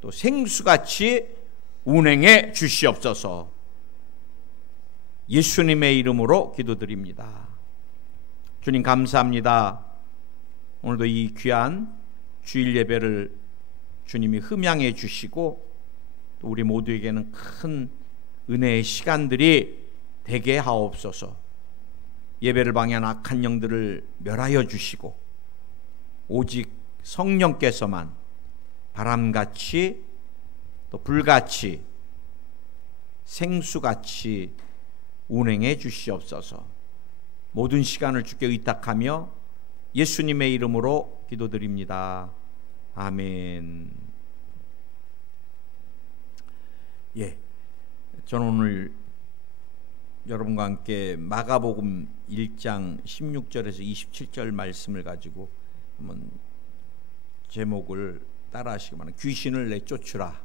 또 생수같이 운행해 주시옵소서. 예수님의 이름으로 기도드립니다. 주님 감사합니다. 오늘도 이 귀한 주일 예배를 주님이 흠양해 주시고 또 우리 모두에게는 큰 은혜의 시간들이 되게 하옵소서. 예배를 방해한 악한 영들을 멸하여 주시고 오직 성령께서만 바람같이 또 불같이 생수같이 운행해 주시옵소서. 모든 시간을 주께 의탁하며 예수님의 이름으로 기도드립니다. 아멘. 저는 오늘 여러분과 함께 마가복음 1장 16절에서 27절 말씀을 가지고 한번 제목을 따라 하시기 바랍니다. 귀신을 내쫓으라.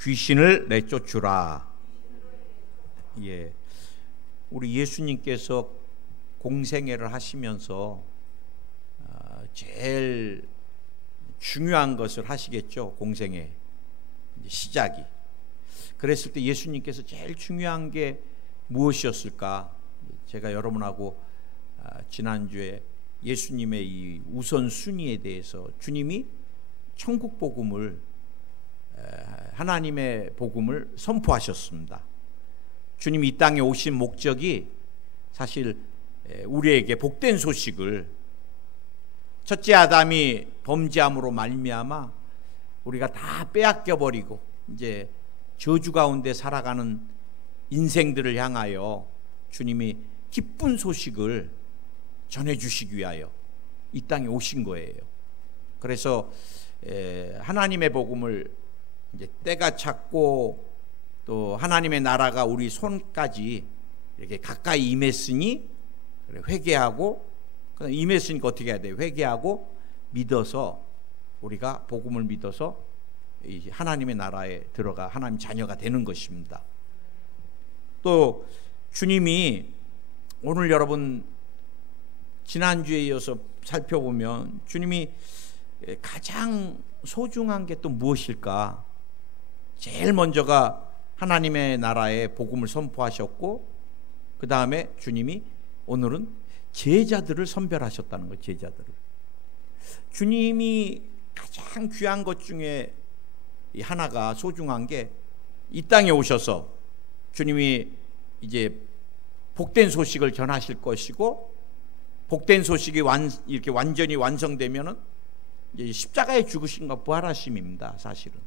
귀신을 내쫓으라. 우리 예수님께서 공생애를 하시면서 제일 중요한 것을 하시겠죠. 공생애 시작이. 그랬을 때 예수님께서 제일 중요한 게 무엇이었을까? 제가 여러분하고 지난주에 예수님의 이 우선순위에 대해서 주님이 천국 복음을 하나님의 복음을 선포하셨습니다. 주님이 이 땅에 오신 목적이 사실 우리에게 복된 소식을, 첫째 아담이 범죄함으로 말미암아 우리가 다 빼앗겨 버리고 이제 저주 가운데 살아가는 인생들을 향하여 주님이 기쁜 소식을 전해주시기 위하여 이 땅에 오신 거예요. 그래서 하나님의 복음을 이제 때가 찼고 또 하나님의 나라가 우리 손까지 이렇게 가까이 임했으니 회개하고, 임했으니까 어떻게 해야 돼요? 회개하고 믿어서 우리가 복음을 믿어서 이제 하나님의 나라에 들어가 하나님 자녀가 되는 것입니다. 또 주님이 오늘 여러분 지난주에 이어서 살펴보면 주님이 가장 소중한 게 또 무엇일까? 제일 먼저가 하나님의 나라의 복음을 선포하셨고, 그 다음에 주님이 오늘은 제자들을 선별하셨다는 거예요. 제자들을. 주님이 가장 귀한 것 중에 하나가 소중한 게 이 땅에 오셔서 주님이 이제 복된 소식을 전하실 것이고, 복된 소식이 이렇게 완전히 완성되면은 이제 십자가에 죽으신과 부활하심입니다. 사실은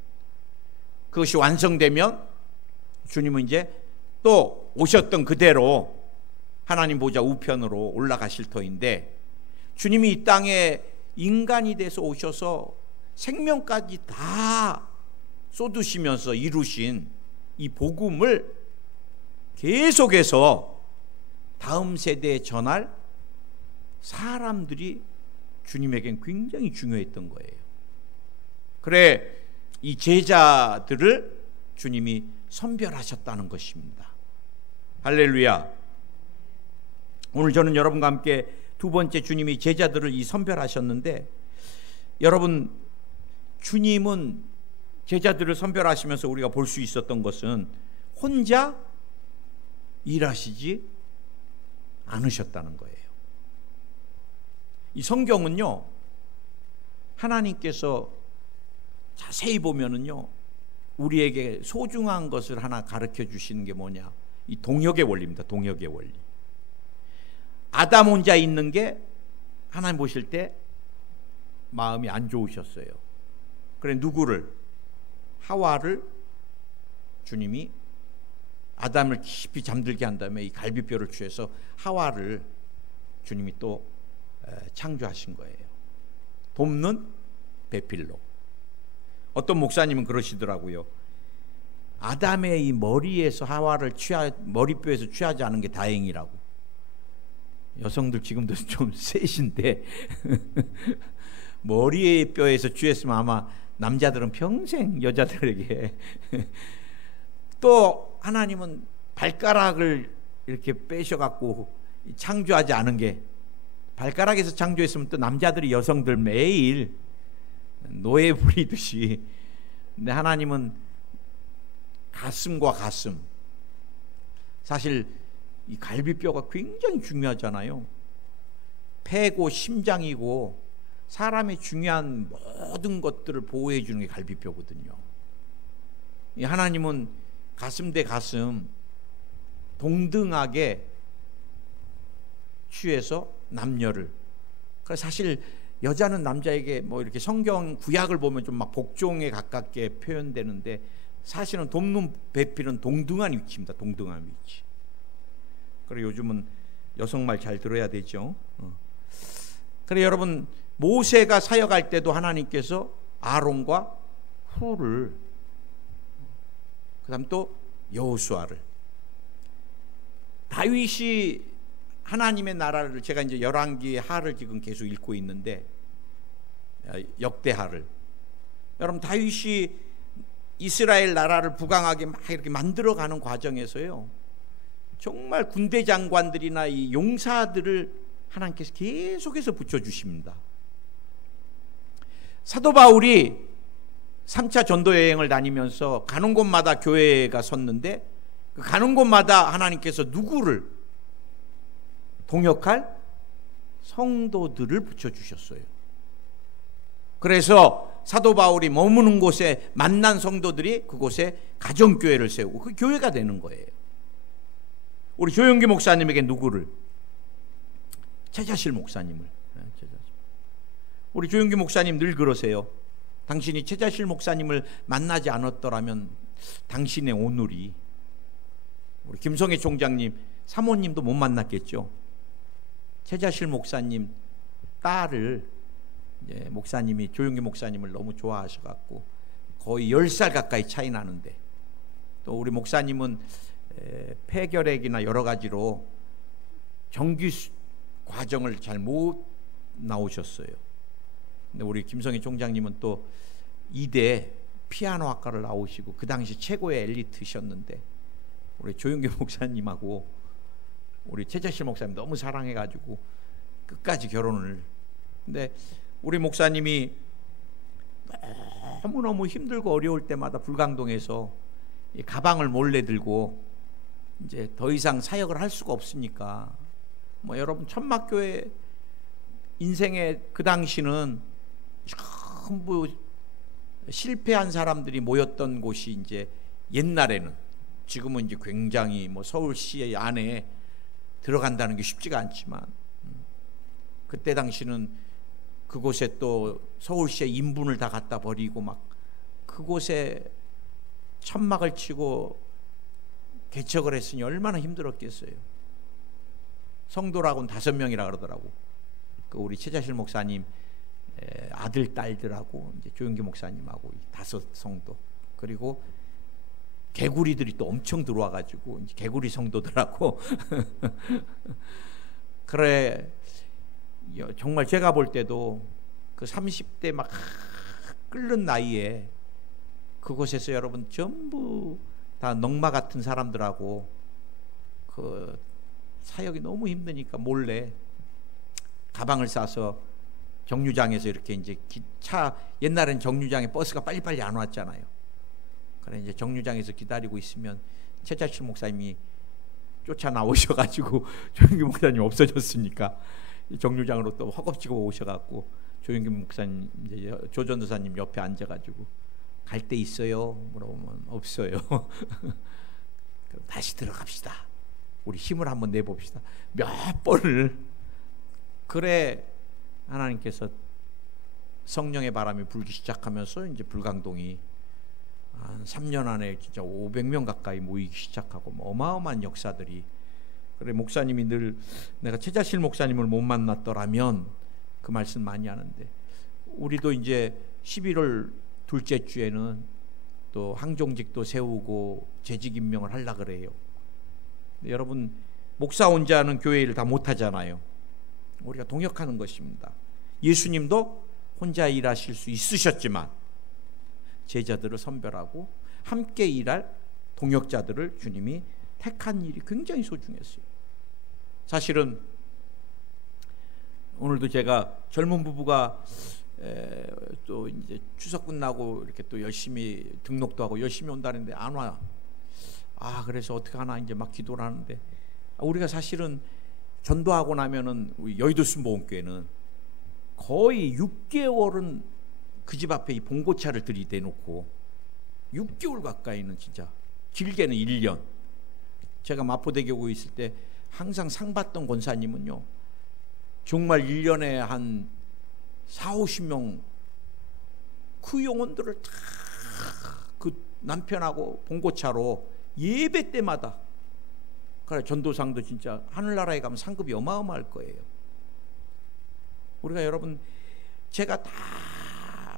그것이 완성되면 주님은 이제 또 오셨던 그대로 하나님 보좌 우편으로 올라가실 터인데, 주님이 이 땅에 인간이 돼서 오셔서 생명까지 다 쏟으시면서 이루신 이 복음을 계속해서 다음 세대에 전할 사람들이 주님에겐 굉장히 중요했던 거예요. 그래 이 제자들을 주님이 선별하셨다는 것입니다. 할렐루야. 오늘 저는 여러분과 함께 두 번째 주님이 제자들을 이 선별하셨는데, 여러분 주님은 제자들을 선별하시면서 우리가 볼 수 있었던 것은 혼자 일하시지 않으셨다는 거예요. 이 성경은요, 하나님께서 자세히 보면은요, 우리에게 소중한 것을 하나 가르쳐 주시는 게 뭐냐? 이 동역의 원리입니다. 동역의 원리. 아담 혼자 있는 게 하나님 보실 때 마음이 안 좋으셨어요. 그래 누구를? 하와를 주님이 아담을 깊이 잠들게 한 다음에 이 갈비뼈를 취해서 하와를 주님이 또 창조하신 거예요. 돕는 배필로. 어떤 목사님은 그러시더라고요. 아담의 이 머리에서 하와를 머리뼈에서 취하지 않은 게 다행이라고. 여성들 지금도 좀 세신데 머리의 뼈에서 취했으면 아마 남자들은 평생 여자들에게 또 하나님은 발가락을 이렇게 빼셔갖고 창조하지 않은 게, 발가락에서 창조했으면 또 남자들이 여성들 매일 노예 부리듯이. 근데 하나님은 가슴과 가슴, 사실 이 갈비뼈가 굉장히 중요하잖아요. 폐고 심장이고 사람의 중요한 모든 것들을 보호해 주는 게 갈비뼈거든요. 이 하나님은 가슴 대 가슴 동등하게 취해서 남녀를, 그래서 사실 여자는 남자에게 뭐 이렇게 성경 구약을 보면 좀 막 복종에 가깝게 표현되는데, 사실은 돕는 배필은 동등한 위치입니다. 동등한 위치. 그리고 요즘은 여성 말 잘 들어야 되죠. 그래 여러분, 모세가 사역할 때도 하나님께서 아론과 훌을, 그다음 또 여호수아를, 다윗이 하나님의 나라를, 제가 이제 열왕기 하를 지금 계속 읽고 있는데, 역대하를, 여러분 다윗이 이스라엘 나라를 부강하게 막 이렇게 만들어가는 과정에서요, 정말 군대 장관들이나 이 용사들을 하나님께서 계속해서 붙여주십니다. 사도 바울이 3차 전도 여행을 다니면서 가는 곳마다 교회가 섰는데, 그 가는 곳마다 하나님께서 누구를, 동역할 성도들을 붙여주셨어요. 그래서 사도 바울이 머무는 곳에 만난 성도들이 그곳에 가정교회를 세우고 그 교회가 되는 거예요. 우리 조영기 목사님에게 누구를? 최자실 목사님을. 우리 조영기 목사님 늘 그러세요. 당신이 최자실 목사님을 만나지 않았더라면 당신의 오늘이, 우리 김성애 총장님 사모님도 못 만났겠죠. 최자실 목사님 딸을, 목사님이 조영기 목사님을 너무 좋아하셔갖고 거의 10살 가까이 차이 나는데, 또 우리 목사님은 폐결핵이나 여러 가지로 정규 과정을 잘 못 나오셨어요. 근데 우리 김성희 총장님은 또 이대 피아노 학과를 나오시고 그 당시 최고의 엘리트셨는데, 우리 조영기 목사님하고 우리 최자실 목사님 너무 사랑해가지고 끝까지 결혼을. 근데 우리 목사님이 너무너무 힘들고 어려울 때마다 불광동에서 이 가방을 몰래 들고 이제 더 이상 사역을 할 수가 없으니까, 뭐 여러분 천막교회 인생의 그 당시는 전부 실패한 사람들이 모였던 곳이, 이제 옛날에는, 지금은 이제 굉장히 뭐 서울시 안에 들어간다는 게 쉽지가 않지만, 그때 당시는 그곳에 또 서울시의 인분을 다 갖다 버리고 막 그곳에 천막을 치고 개척을 했으니 얼마나 힘들었겠어요. 성도라고는 5명이라 그러더라고. 그 우리 최자실 목사님 아들 딸들하고 이제 조영기 목사님하고 5 성도, 그리고 개구리들이 또 엄청 들어와가지고 이제 개구리 성도들하고 그래 정말 제가 볼 때도 그 30대 막 끓는 나이에 그곳에서 여러분 전부 다 넝마 같은 사람들하고 그 사역이 너무 힘드니까 몰래 가방을 싸서 정류장에서 이렇게 이제 차, 옛날엔 정류장에 버스가 빨리빨리 안 왔잖아요. 그래 이제 정류장에서 기다리고 있으면 최자실 목사님이 쫓아 나오셔가지고 조영기 목사님 없어졌으니까 정류장으로 또 허겁지겁 오셔갖고 조영기 목사님, 이제 조전도사님 옆에 앉아가지고 갈 데 있어요? 물어보면 없어요. 그럼 다시 들어갑시다. 우리 힘을 한번 내봅시다. 몇 번을. 그래 하나님께서 성령의 바람이 불기 시작하면서 이제 불광동이 한 3년 안에 진짜 500명 가까이 모이기 시작하고 뭐 어마어마한 역사들이. 그래 목사님이 늘 내가 최자실 목사님을 못 만났더라면 그 말씀 많이 하는데, 우리도 이제 11월 둘째 주에는 또 항종직도 세우고 재직 임명을 하려고 그래요. 여러분 목사 혼자 하는 교회 일을 다 못하잖아요. 우리가 동역하는 것입니다. 예수님도 혼자 일하실 수 있으셨지만 제자들을 선별하고 함께 일할 동역자들을 주님이 택한 일이 굉장히 소중했어요. 사실은 오늘도 제가 젊은 부부가 또 이제 추석 끝나고 이렇게 또 열심히 등록도 하고 열심히 온다는데 안 와. 그래서 어떻게 하나 이제 막 기도를 하는데, 우리가 사실은 전도하고 나면은 우리 여의도 순복음교회는 거의 6개월은 그 집 앞에 이 봉고차를 들이대놓고 6개월 가까이는 진짜 길게는 1년. 제가 마포대교구에 있을 때 항상 상 받던 권사님은요, 정말 1년에 한 40-50명 그 영혼들을 다 그 남편하고 봉고차로 예배 때마다, 그래 전도상도 진짜 하늘나라에 가면 상급이 어마어마할 거예요. 우리가 여러분, 제가 다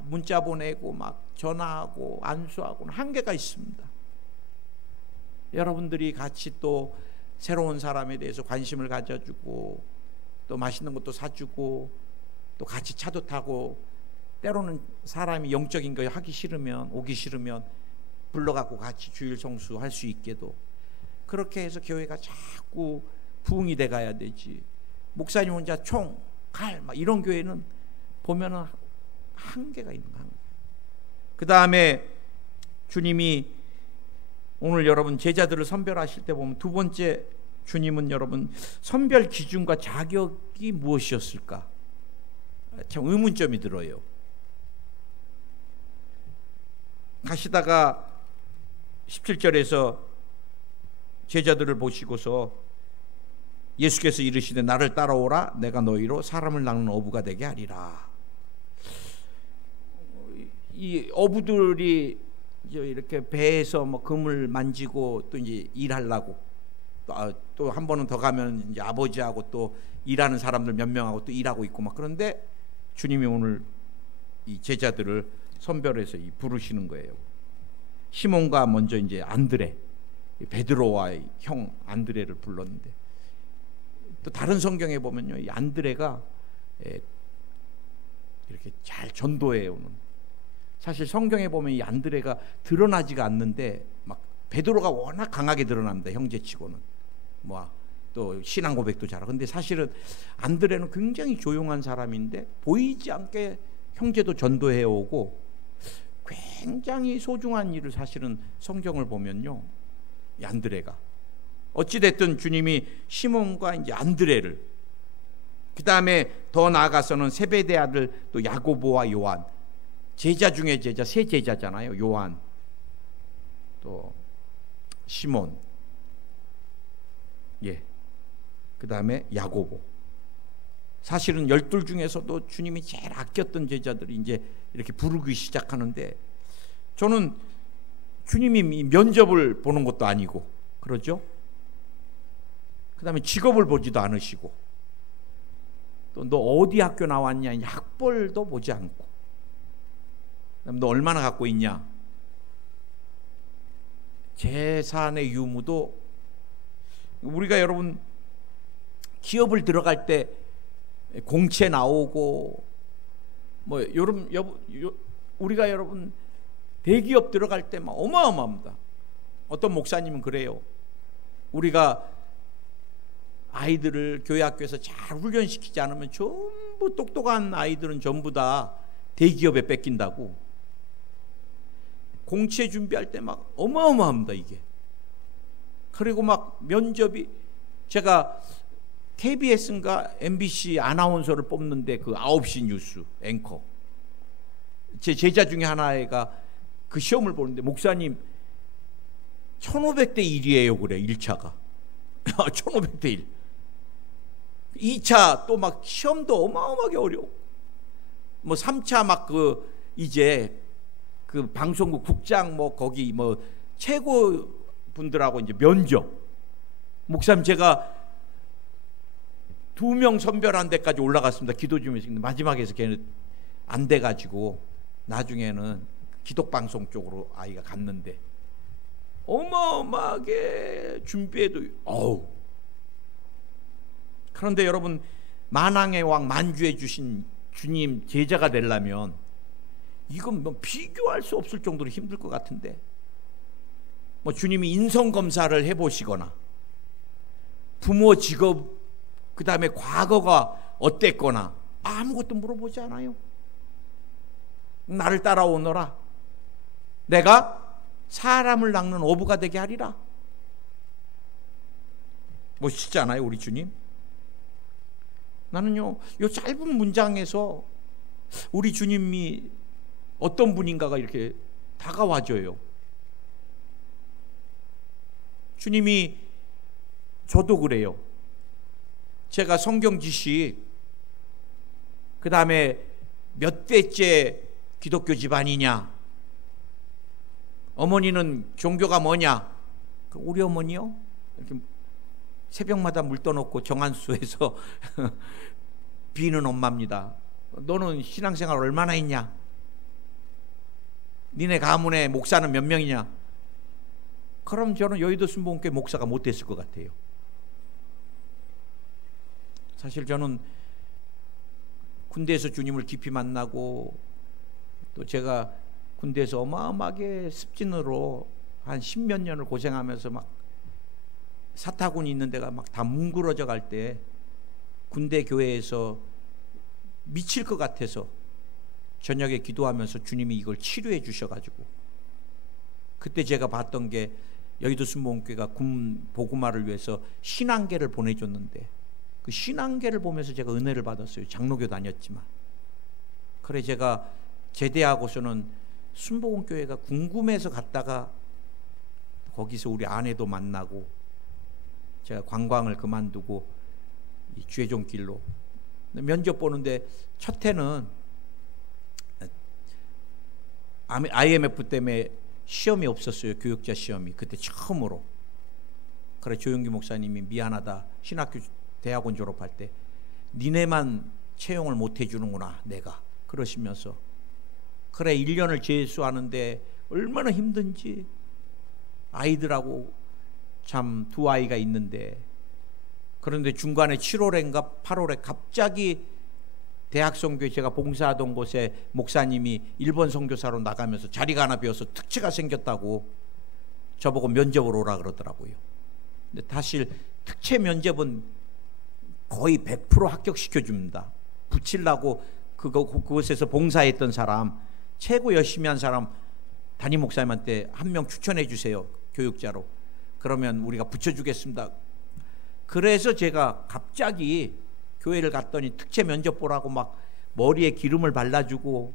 문자 보내고 막 전화하고 안수하고는 한계가 있습니다. 여러분들이 같이 또 새로운 사람에 대해서 관심을 가져주고 또 맛있는 것도 사주고 또 같이 차도 타고, 때로는 사람이 영적인 거 하기 싫으면, 오기 싫으면 불러갖고 같이 주일 성수할 수 있게도, 그렇게 해서 교회가 자꾸 부흥이 돼 가야 되지. 목사님 혼자 총칼 막 이런 교회는 보면은 한계가 있는 거예요. 그 다음에 주님이 오늘 여러분 제자들을 선별하실 때 보면 두 번째, 주님은 여러분 선별 기준과 자격이 무엇이었을까? 참 의문점이 들어요. 가시다가 17절에서 제자들을 보시고서 예수께서 이르시되 나를 따라오라, 내가 너희로 사람을 낚는 어부가 되게 하리라. 이 어부들이 이렇게 배에서 뭐 그물 만지고 또 이제 일하려고, 또 한 번은 더 가면 이제 아버지하고 또 일하는 사람들 몇 명하고 또 일하고 있고 막, 그런데 주님이 오늘 이 제자들을 선별해서 부르시는 거예요. 시몬과 먼저 이제 안드레, 베드로와의 형 안드레를 불렀는데, 또 다른 성경에 보면요, 이 안드레가 이렇게 잘 전도해 오는, 사실 성경에 보면 이 안드레가 드러나지가 않는데 막 베드로가 워낙 강하게 드러납니다. 형제치고는 뭐 또 신앙 고백도 잘하고. 근데 사실은 안드레는 굉장히 조용한 사람인데 보이지 않게 형제도 전도해 오고 굉장히 소중한 일을, 사실은 성경을 보면요, 이 안드레가 어찌 됐든 주님이 시몬과 이제 안드레를, 그 다음에 더 나아가서는 세베대 아들 또 야고보와 요한, 제자 중에 제자, 세 제자잖아요. 요한, 또 시몬, 그 다음에 야고보. 사실은 12 중에서도 주님이 제일 아꼈던 제자들이 이제 이렇게 부르기 시작하는데, 저는 주님이 면접을 보는 것도 아니고 그러죠. 그 다음에 직업을 보지도 않으시고, 또 너 어디 학교 나왔냐, 학벌도 보지 않고, 너 얼마나 갖고 있냐, 재산의 유무도. 우리가 여러분 기업을 들어갈 때 공채 나오고 뭐 우리가 여러분 대기업 들어갈 때 막 어마어마합니다. 어떤 목사님은 그래요. 우리가 아이들을 교회 학교에서 잘 훈련시키지 않으면 전부 똑똑한 아이들은 전부 다 대기업에 뺏긴다고. 공채 준비할 때 막 어마어마합니다, 이게. 그리고 막 면접이, 제가 KBS인가 MBC 아나운서를 뽑는데 그 9시 뉴스 앵커, 제 제자 중에 하나가 그 시험을 보는데, 목사님 1500대 1이에요 그래, 1차가 1500대 1. 2차 또 막 시험도 어마어마하게 어려워. 뭐 3차 막 그 이제 그 방송국 국장 뭐 거기 뭐 최고 분들하고 이제 면접. 목사님 제가 2명 선별한 데까지 올라갔습니다. 기도 좀 했는데 마지막에서 걔는 안 돼가지고 나중에는 기독방송 쪽으로 아이가 갔는데, 어마어마하게 준비해도 그런데 여러분, 만왕의 왕 만주해 주신 주님 제자가 되려면 이건 뭐 비교할 수 없을 정도로 힘들 것 같은데, 뭐 주님이 인성검사를 해보시거나 부모 직업, 그 다음에 과거가 어땠거나 아무것도 물어보지 않아요. 나를 따라오너라. 내가 사람을 낚는 어부가 되게 하리라. 멋있지 않아요, 우리 주님? 나는요, 이 짧은 문장에서 우리 주님이 어떤 분인가가 이렇게 다가와줘요. 주님이 저도 그래요. 제가 성경 지식, 그 다음에 몇 대째 기독교 집안이냐, 어머니는 종교가 뭐냐, 우리 어머니요? 이렇게 새벽마다 물 떠놓고 정한수에서 비는 엄마입니다. 너는 신앙생활 얼마나 했냐? 니네 가문에 목사는 몇 명이냐? 그럼 저는 여의도 순복음교회 목사가 못 됐을 것 같아요. 사실 저는 군대에서 주님을 깊이 만나고, 또 제가 군대에서 어마어마하게 습진으로 한 10몇 년을 고생하면서 막 사타군이 있는 데가 막 다 뭉그러져 갈 때 군대 교회에서 미칠 것 같아서 저녁에 기도하면서 주님이 이걸 치료해 주셔가지고, 그때 제가 봤던 게 여의도 순복음교회가 군 복음화를 위해서 신앙계를 보내줬는데, 그 신앙계를 보면서 제가 은혜를 받았어요. 장로교 다녔지만. 그래 제가 제대하고서는 순복음교회가 궁금해서 갔다가 거기서 우리 아내도 만나고, 제가 관광을 그만두고 이 주의종길로 면접 보는데, 첫 해는 IMF 때문에 시험이 없었어요. 교육자 시험이. 그때 처음으로. 그래 조용기 목사님이 미안하다, 신학교 대학원 졸업할 때 니네만 채용을 못 해주는구나 내가, 그러시면서 그래 1년을 재수하는데 얼마나 힘든지. 아이들하고 참 두 아이가 있는데, 그런데 중간에 7월인가 8월에 갑자기 대학 선교회 제가 봉사하던 곳에 목사님이 일본 선교사로 나가면서 자리가 하나 비어서 특채가 생겼다고 저보고 면접을 오라 그러더라고요. 근데 사실 특채 면접은 거의 100% 합격시켜 줍니다. 붙이려고 그곳에서 봉사했던 사람, 최고 열심히 한 사람 담임 목사님한테 한 명 추천해 주세요, 교육자로. 그러면 우리가 붙여주겠습니다. 그래서 제가 갑자기 교회를 갔더니 특채 면접 보라고 막 머리에 기름을 발라주고,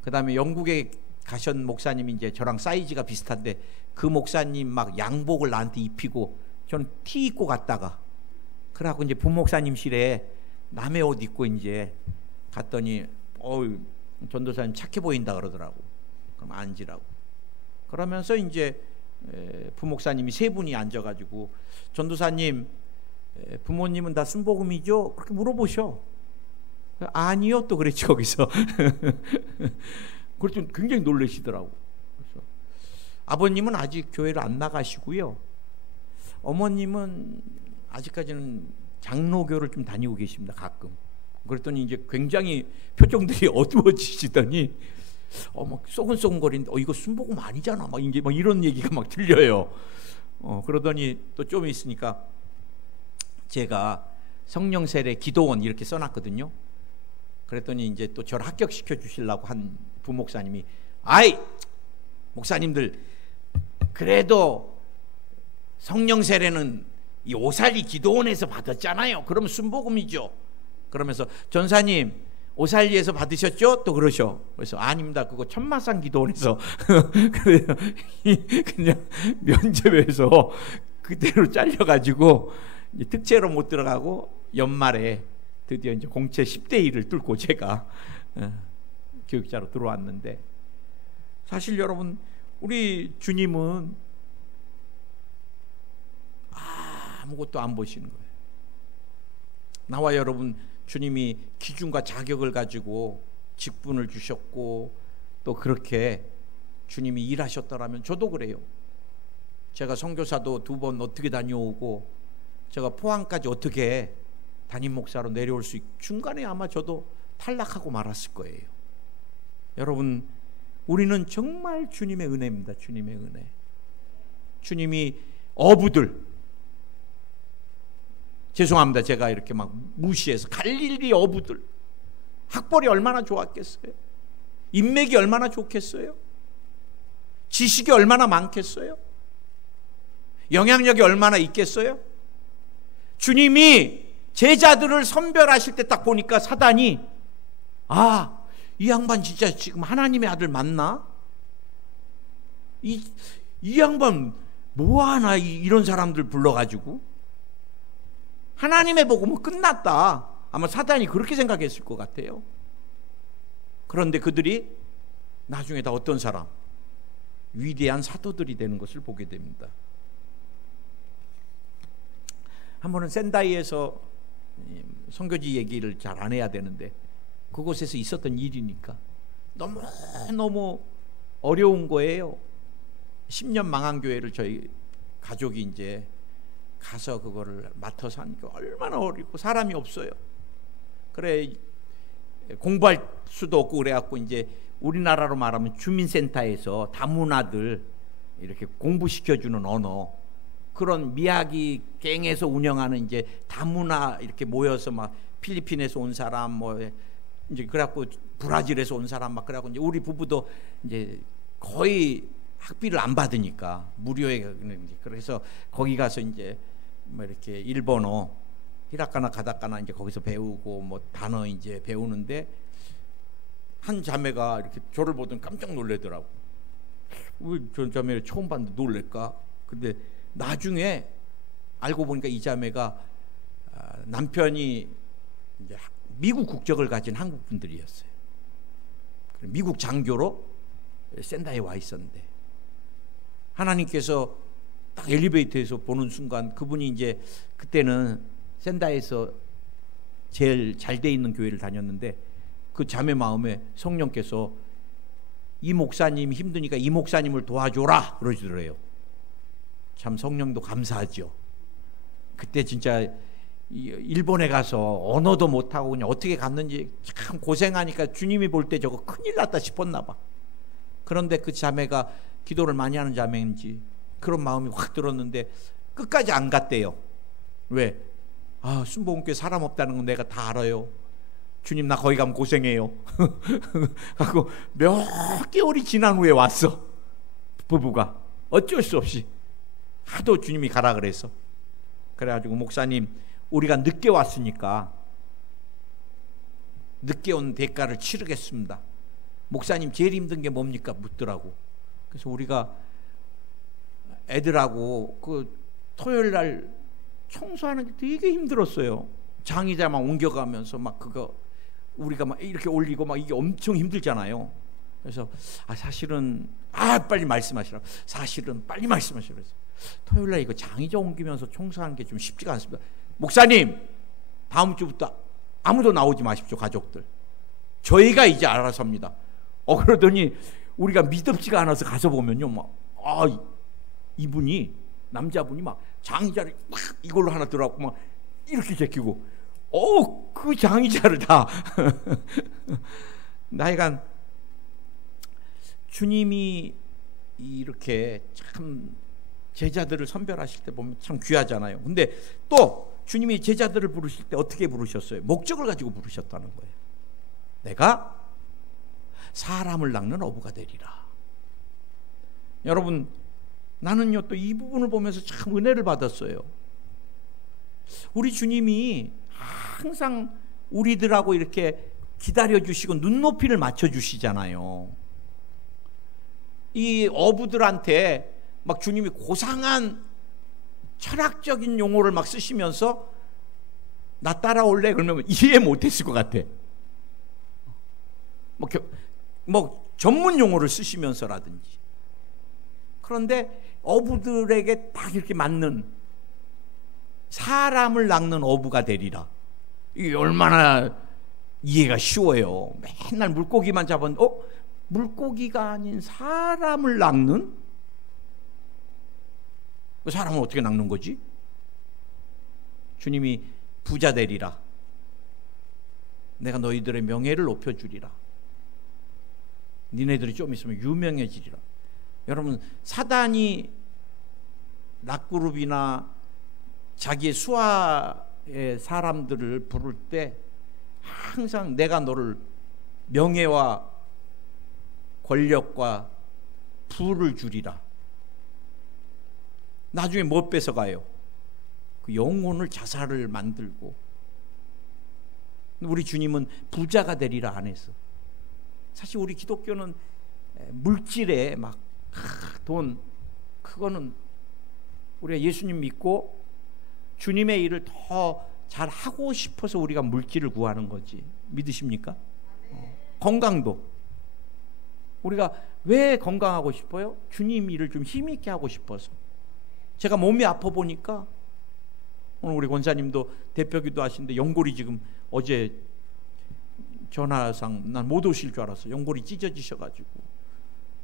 그 다음에 영국에 가신 목사님이 이제 저랑 사이즈가 비슷한데 그 목사님 막 양복을 나한테 입히고, 저는 티 입고 갔다가, 그래갖고 이제 부목사님실에 남의 옷 입고 이제 갔더니 전도사님 착해 보인다 그러더라고. 그럼 앉으라고. 그러면서 이제 부목사님이 세 분이 앉아가지고, 전도사님 부모님은 다 순복음이죠? 그렇게 물어보셔. 아니요, 또 그랬지 거기서. 그래서 굉장히 놀라시더라고. 그래서 아버님은 아직 교회를 안 나가시고요, 어머님은 아직까지는 장로교를 좀 다니고 계십니다, 가끔. 그랬더니 이제 굉장히 표정들이 어두워지시더니 막 쏘근쏘근거리는데 이거 순복음 아니잖아, 막 이제 막 이런 얘기가 막 들려요. 그러더니 또 좀 있으니까 제가 성령 세례 기도원 이렇게 써놨거든요. 그랬더니 이제 또 저를 합격시켜 주시려고 한 부목사님이, 아이 목사님들 그래도 성령 세례는 이 오살리 기도원에서 받았잖아요. 그러면 순복음이죠. 그러면서 전사님 오살리에서 받으셨죠? 또 그러셔. 그래서 아닙니다, 그거 천마산 기도원에서. 그래서 그냥 면접에서 그대로 잘려가지고 특채로 못 들어가고, 연말에 드디어 이제 공채 10대 1을 뚫고 제가 교육자로 들어왔는데, 사실 여러분 우리 주님은 아무것도 안 보시는 거예요. 나와 여러분 주님이 기준과 자격을 가지고 직분을 주셨고 또 그렇게 주님이 일하셨더라면 저도 그래요. 제가 선교사도 2번 어떻게 다녀오고, 제가 포항까지 어떻게 담임 목사로 내려올 수 중간에 아마 저도 탈락하고 말았을 거예요. 여러분 우리는 정말 주님의 은혜입니다. 주님의 은혜. 주님이 어부들, 죄송합니다, 제가 이렇게 막 무시해서, 갈릴리 어부들 학벌이 얼마나 좋았겠어요. 인맥이 얼마나 좋겠어요? 지식이 얼마나 많겠어요? 영향력이 얼마나 있겠어요? 주님이 제자들을 선별하실 때 딱 보니까 사단이 이 양반 진짜 지금 하나님의 아들 맞나? 이 양반 뭐하나 이런 사람들 불러가지고 하나님의 복음은 끝났다. 아마 사단이 그렇게 생각했을 것 같아요. 그런데 그들이 나중에 다 어떤 사람? 위대한 사도들이 되는 것을 보게 됩니다. 한 번은 센다이에서 선교지 얘기를 잘 안 해야 되는데 그곳에서 있었던 일이니까 너무 어려운 거예요. 10년 망한 교회를 저희 가족이 이제 가서 그거를 맡아서 하니까 얼마나 어렵고 사람이 없어요. 그래 공부할 수도 없고 그래갖고 이제 우리나라로 말하면 주민센터에서 다문화들 이렇게 공부시켜주는 언어, 그런 미야기 갱에서 운영하는 이제 다문화 이렇게 모여서 막 필리핀에서 온 사람 뭐 이제 그래갖고 브라질에서 온 사람 막 그래갖고 이제 우리 부부도 이제 거의 학비를 안 받으니까 무료에, 그래서 거기 가서 이제 뭐 이렇게 일본어 히라카나 가다카나 이제 거기서 배우고 뭐 단어 이제 배우는데 한 자매가 이렇게 저를 보더니 깜짝 놀래더라고. 왜 저 자매를 처음 봤는데 놀랄까? 근데 나중에 알고 보니까 이 자매가 남편이 이제 미국 국적을 가진 한국 분들이었어요. 미국 장교로 센다이에 와 있었는데 하나님께서 딱 엘리베이터에서 보는 순간 그분이 이제 그때는 센다이에서 제일 잘 돼 있는 교회를 다녔는데 그 자매 마음에 성령께서 이 목사님 힘드니까 이 목사님을 도와줘라 그러시더래요. 참 성령도 감사하죠. 그때 진짜 일본에 가서 언어도 못하고 그냥 어떻게 갔는지 참 고생하니까 주님이 볼 때 저거 큰일 났다 싶었나 봐. 그런데 그 자매가 기도를 많이 하는 자매인지 그런 마음이 확 들었는데 끝까지 안 갔대요. 왜? 순복음교회 사람 없다는 건 내가 다 알아요. 주님 나 거기 가면 고생해요. 하고 몇 개월이 지난 후에 왔어. 부부가 어쩔 수 없이 하도 주님이 가라 그래서. 그래가지고 목사님 우리가 늦게 왔으니까 늦게 온 대가를 치르겠습니다. 목사님 제일 힘든 게 뭡니까? 묻더라고. 그래서 우리가 애들하고 그 토요일 날 청소하는 게 되게 힘들었어요. 장의자만 옮겨가면서 막 그거 우리가 막 이렇게 올리고 막 이게 엄청 힘들잖아요. 그래서 사실은 빨리 말씀하시라. 사실은 빨리 말씀하시라. 토요일 날 이거 장의자 옮기면서 청소하는 게 좀 쉽지가 않습니다. 목사님 다음 주부터 아무도 나오지 마십시오. 가족들 저희가 이제 알아서 합니다. 그러더니 우리가 믿음지가 않아서 가서 보면요 막 이분이 남자분이 막 장의자를 막 이걸로 하나 들어갖고 막 이렇게 제끼고 그 장의자를 다 나이간 주님이 이렇게 참 제자들을 선별하실 때 보면 참 귀하잖아요. 근데 또 주님이 제자들을 부르실 때 어떻게 부르셨어요? 목적을 가지고 부르셨다는 거예요. 내가 사람을 낚는 어부가 되리라. 여러분 나는요 또 이 부분을 보면서 참 은혜를 받았어요. 우리 주님이 항상 우리들하고 이렇게 기다려주시고 눈높이를 맞춰주시잖아요. 이 어부들한테 막 주님이 고상한 철학적인 용어를 막 쓰시면서 나 따라올래? 그러면 이해 못했을 것 같아. 뭐 전문 용어를 쓰시면서라든지. 그런데 어부들에게 딱 이렇게 맞는 사람을 낚는 어부가 되리라. 이게 얼마나 이해가 쉬워요. 맨날 물고기만 잡았는데 물고기가 아닌 사람을 낚는? 사람을 어떻게 낚는 거지? 주님이 부자 되리라. 내가 너희들의 명예를 높여주리라. 니네들이 좀 있으면 유명해지리라. 여러분 사단이 락그룹이나 자기의 수하의 사람들을 부를 때 항상 내가 너를 명예와 권력과 부를 주리라. 나중에 뭐 뺏어가요? 그 영혼을 자살을 만들고. 우리 주님은 부자가 되리라 안 했어. 사실 우리 기독교는 물질에 막 돈, 그거는 우리가 예수님 믿고 주님의 일을 더 잘하고 싶어서 우리가 물질을 구하는 거지. 믿으십니까? 건강도 우리가 왜 건강하고 싶어요? 주님 일을 좀 힘있게 하고 싶어서. 제가 몸이 아파 보니까 오늘 우리 권사님도 대표기도 하시는데 연골이 지금 어제 전화상 난 못 오실 줄 알았어. 연골이 찢어지셔가지고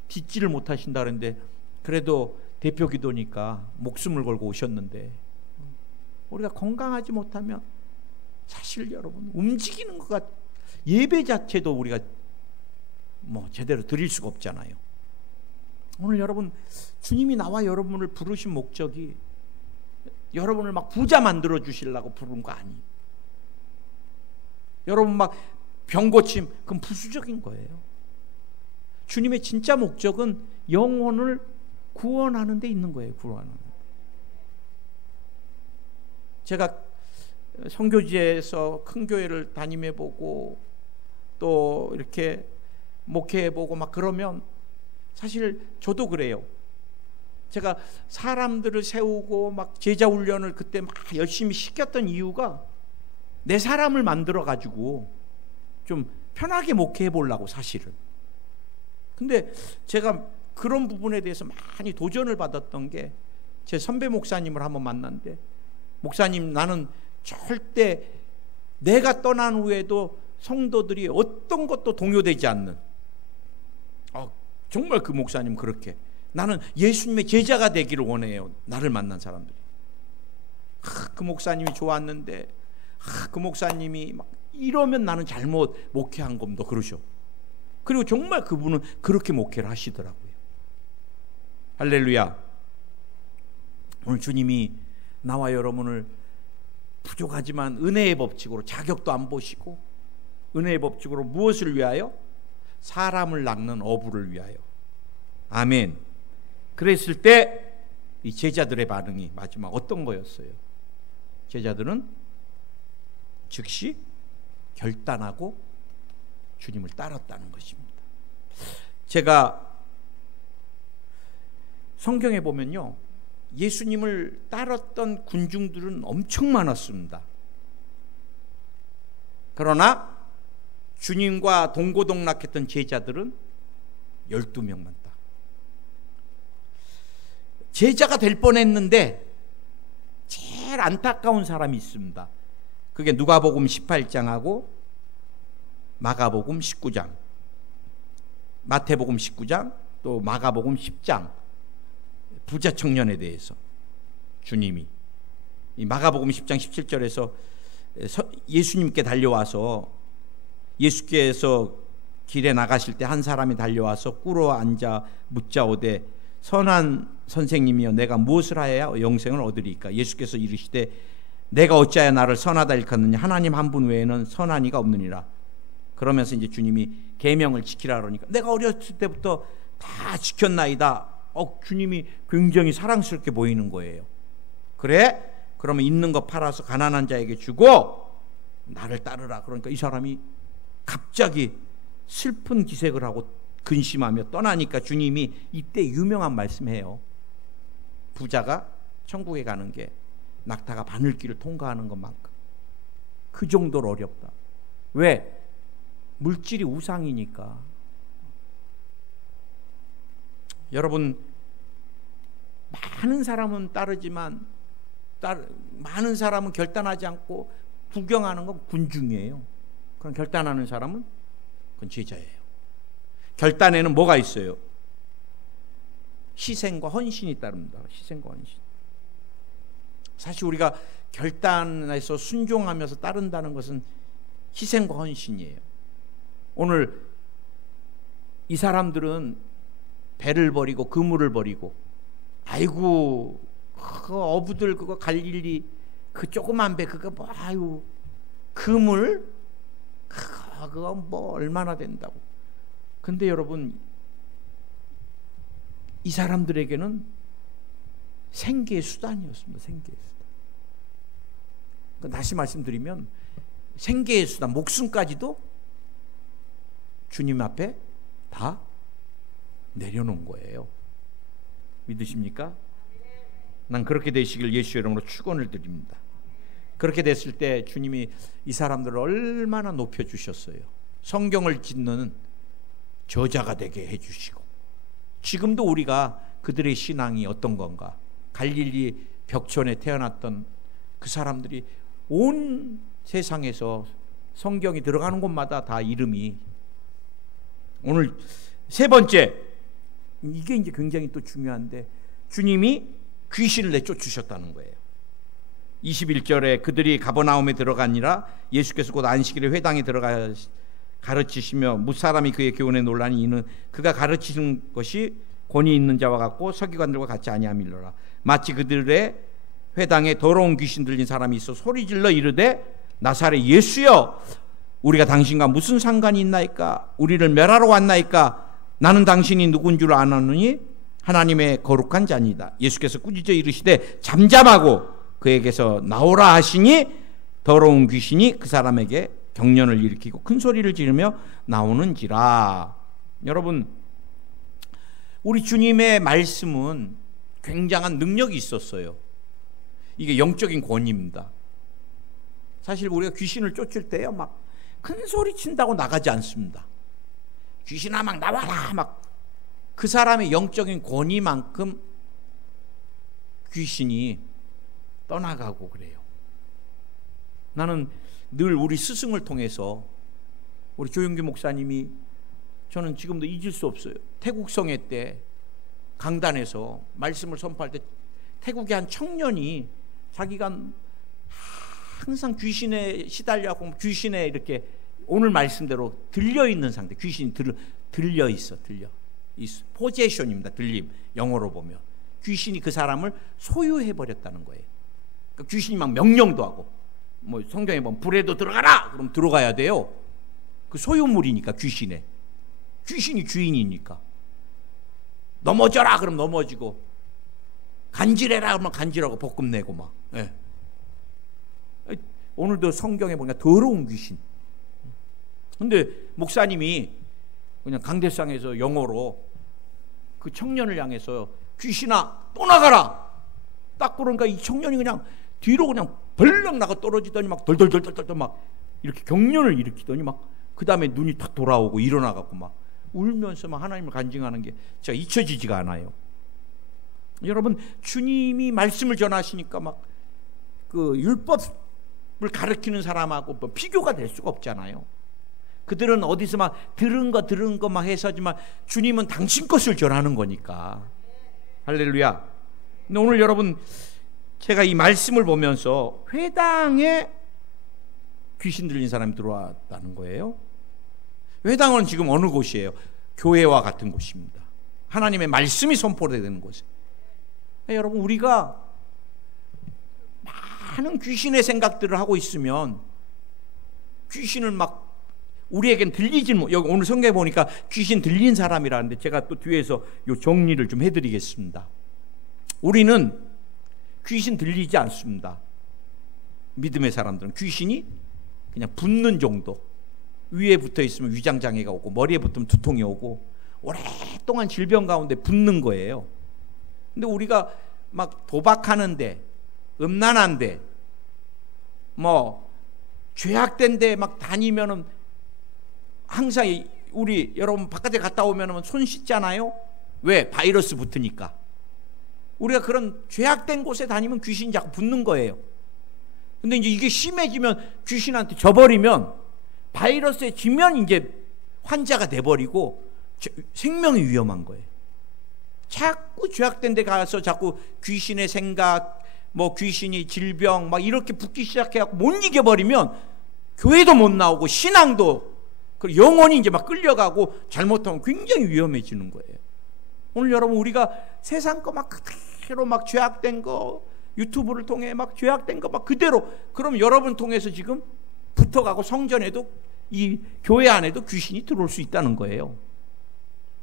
딛지를 못하신다 그랬는데 그래도 대표기도니까 목숨을 걸고 오셨는데 우리가 건강하지 못하면 사실 여러분 움직이는 것과 예배 자체도 우리가 뭐 제대로 드릴 수가 없잖아요. 오늘 여러분 주님이 나와 여러분을 부르신 목적이 여러분을 막 부자 만들어 주시려고 부른 거 아니에요. 여러분 막 병 고침, 그건 부수적인 거예요. 주님의 진짜 목적은 영혼을 구원하는 데 있는 거예요. 구원하는. 제가 선교지에서 큰 교회를 담임해보고 또 이렇게 목회해보고 막 그러면 사실 저도 그래요. 제가 사람들을 세우고 막 제자 훈련을 그때 막 열심히 시켰던 이유가 내 사람을 만들어 가지고 좀 편하게 목회해 보려고 사실은. 근데 제가 그런 부분에 대해서 많이 도전을 받았던 게 제 선배 목사님을 한번 만났는데 목사님 나는 절대 내가 떠난 후에도 성도들이 어떤 것도 동요되지 않는 정말 그 목사님 그렇게 나는 예수님의 제자가 되기를 원해요. 나를 만난 사람들이. 그 목사님이 좋았는데 그 목사님이 막 이러면 나는 잘못 목회한 겁니다. 그러셔. 그리고 정말 그분은 그렇게 목회를 하시더라고요. 할렐루야. 오늘 주님이 나와 여러분을 부족하지만 은혜의 법칙으로 자격도 안 보시고 은혜의 법칙으로 무엇을 위하여? 사람을 낚는 어부를 위하여. 아멘. 그랬을 때 이 제자들의 반응이 마지막 어떤 거였어요? 제자들은 즉시 결단하고 주님을 따랐다는 것입니다. 제가 성경에 보면요, 예수님을 따랐던 군중들은 엄청 많았습니다. 그러나 주님과 동고동락했던 제자들은 12명만 딱. 제자가 될 뻔했는데 제일 안타까운 사람이 있습니다. 그게 누가복음 18장하고 마가복음 19장, 마태복음 19장, 또 마가복음 10장. 부자 청년에 대해서 주님이 이 마가복음 10장 17절에서 예수님께 달려와서 예수께서 길에 나가실 때 한 사람이 달려와서 꿇어 앉아 묻자오되 선한 선생님이여 내가 무엇을 하여야 영생을 얻으리이까? 예수께서 이르시되 내가 어찌하여 나를 선하다 일컫느냐? 하나님 한 분 외에는 선한 이가 없느니라. 그러면서 이제 주님이 계명을 지키라 그러니까 내가 어렸을 때부터 다 지켰나이다. 주님이 굉장히 사랑스럽게 보이는 거예요. 그래? 그러면 있는 거 팔아서 가난한 자에게 주고 나를 따르라. 그러니까 이 사람이 갑자기 슬픈 기색을 하고 근심하며 떠나니까 주님이 이때 유명한 말씀해요. 부자가 천국에 가는 게 낙타가 바늘길을 통과하는 것만큼 그 정도로 어렵다. 왜? 물질이 우상이니까. 여러분, 많은 사람은 따르지만 많은 사람은 결단하지 않고 구경하는 건 군중이에요. 그럼 결단하는 사람은 그건 제자예요. 결단에는 뭐가 있어요? 희생과 헌신이 따릅니다. 희생과 헌신. 사실 우리가 결단에서 순종하면서 따른다는 것은 희생과 헌신이에요. 오늘 이 사람들은 배를 버리고 그물을 버리고 아이고 그 어부들 그거 갈릴리 그 조그만 배 그거 뭐 아유 그물 그거 뭐 얼마나 된다고. 근데 여러분 이 사람들에게는 생계의 수단이었습니다. 생계의 수단. 그러니까 다시 말씀드리면 생계의 수단, 목숨까지도 주님 앞에 다 내려놓은 거예요. 믿으십니까? 난 그렇게 되시길 예수의 이름으로 축원을 드립니다. 그렇게 됐을 때 주님이 이 사람들을 얼마나 높여주셨어요. 성경을 짓는 저자가 되게 해주시고, 지금도 우리가 그들의 신앙이 어떤 건가, 갈릴리 벽촌에 태어났던 그 사람들이 온 세상에서 성경이 들어가는 곳마다 다 이름이, 오늘 세 번째, 이게 이제 굉장히 또 중요한데, 주님이 귀신을 내쫓으셨다는 거예요. 21절에 그들이 가버나움에 들어가니라 예수께서 곧 안식일에 회당에 들어가 가르치시며 무사람이 그의 교훈에 놀라니 이는 그가 가르치는 것이 권위 있는 자와 같고 서기관들과 같지 아니함이로라. 마치 그들의 회당에 더러운 귀신 들린 사람이 있어 소리질러 이르되 나사렛 예수여 우리가 당신과 무슨 상관이 있나이까? 우리를 멸하러 왔나이까? 나는 당신이 누군 줄 아노니 하나님의 거룩한 자니다. 예수께서 꾸짖어 이르시되 잠잠하고 그에게서 나오라 하시니 더러운 귀신이 그 사람에게 경련을 일으키고 큰 소리를 지르며 나오는지라. 여러분, 우리 주님의 말씀은 굉장한 능력이 있었어요. 이게 영적인 권위입니다. 사실 우리가 귀신을 쫓을 때요, 막 큰 소리 친다고 나가지 않습니다. 귀신아 막 나와라, 막 그 사람의 영적인 권위만큼 귀신이 떠나가고 그래요. 나는 늘 우리 스승을 통해서, 우리 조영규 목사님이, 저는 지금도 잊을 수 없어요. 태국 성회 때 강단에서 말씀을 선포할 때 태국의 한 청년이 자기가 항상 귀신에 시달려하고 귀신에 이렇게 오늘 말씀대로 들려있는 상태, 귀신이 들려있어. 포제션입니다. 들림, 영어로 보면 귀신이 그 사람을 소유해버렸다는 거예요. 그러니까 귀신이 막 명령도 하고, 뭐 성경에 보면 불에도 들어가라 그럼 들어가야 돼요. 그 소유물이니까, 귀신이 주인이니까. 넘어져라 그럼 넘어지고, 간질해라 그러면 간질하고 볶음 내고 막. 예. 오늘도 성경에 보니까 더러운 귀신. 근데 목사님이 그냥 강대상에서 영어로 그 청년을 향해서 귀신아 또 나가라 딱 그러니까 이 청년이 그냥 뒤로 그냥 벌렁 나가 떨어지더니 막 덜덜덜덜덜 막 이렇게 경련을 일으키더니 막 그 다음에 눈이 탁 돌아오고 일어나갖고 막 울면서 막 하나님을 간증하는 게 제가 잊혀지지가 않아요. 여러분, 주님이 말씀을 전하시니까 막 그 율법을 가르치는 사람하고 뭐 비교가 될 수가 없잖아요. 그들은 어디서 막 들은 거 막 해서지만 주님은 당신 것을 전하는 거니까. 할렐루야. 근데 오늘 여러분, 제가 이 말씀을 보면서 회당에 귀신 들린 사람이 들어왔다는 거예요. 회당은 지금 어느 곳이에요? 교회와 같은 곳입니다. 하나님의 말씀이 선포되는 곳이에요. 여러분, 우리가 많은 귀신의 생각들을 하고 있으면 귀신을 막 우리에겐 들리진 못. 여기 오늘 성경에 보니까 귀신 들린 사람이라는데 제가 또 뒤에서 요 정리를 좀 해드리겠습니다. 우리는 귀신 들리지 않습니다. 믿음의 사람들은 귀신이 그냥 붙는 정도, 위에 붙어 있으면 위장장애가 오고 머리에 붙으면 두통이 오고 오랫동안 질병 가운데 붙는 거예요. 근데 우리가 막 도박하는데, 음란한데, 뭐 죄악된데 막 다니면은 항상 우리 여러분 바깥에 갔다 오면 손 씻잖아요. 왜? 바이러스 붙으니까. 우리가 그런 죄악된 곳에 다니면 귀신이 자꾸 붙는 거예요. 근데 이제 이게 심해지면 귀신한테 져버리면, 바이러스에 지면 이제 환자가 돼버리고 생명이 위험한 거예요. 자꾸 죄악된 데 가서 자꾸 귀신의 생각, 뭐 귀신이 질병 막 이렇게 붙기 시작해갖고 못 이겨버리면 교회도 못 나오고 신앙도 영혼이 이제 막 끌려가고 잘못하면 굉장히 위험해지는 거예요. 오늘 여러분, 우리가 세상 거 막 그대로 막 죄악된 거 유튜브를 통해 막 죄악된 거 막 그대로, 그럼 여러분 통해서 지금 붙어가고 성전에도 이 교회 안에도 귀신이 들어올 수 있다는 거예요.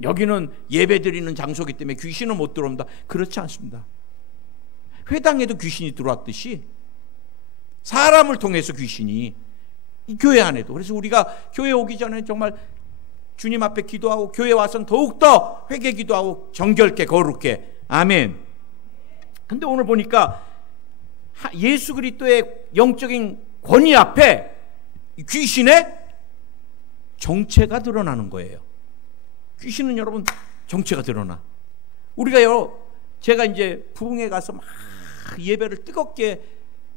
여기는 예배드리는 장소이기 때문에 귀신은 못 들어옵니다. 그렇지 않습니다. 회당에도 귀신이 들어왔듯이 사람을 통해서 귀신이 이 교회 안에도. 그래서 우리가 교회 오기 전에 정말 주님 앞에 기도하고 교회 와서는 더욱더 회개 기도하고 정결케 거룩게. 아멘. 근데 오늘 보니까 예수 그리스도의 영적인 권위 앞에 귀신의 정체가 드러나는 거예요. 귀신은 여러분 정체가 드러나. 우리가요, 제가 이제 부흥회 가서 막 예배를 뜨겁게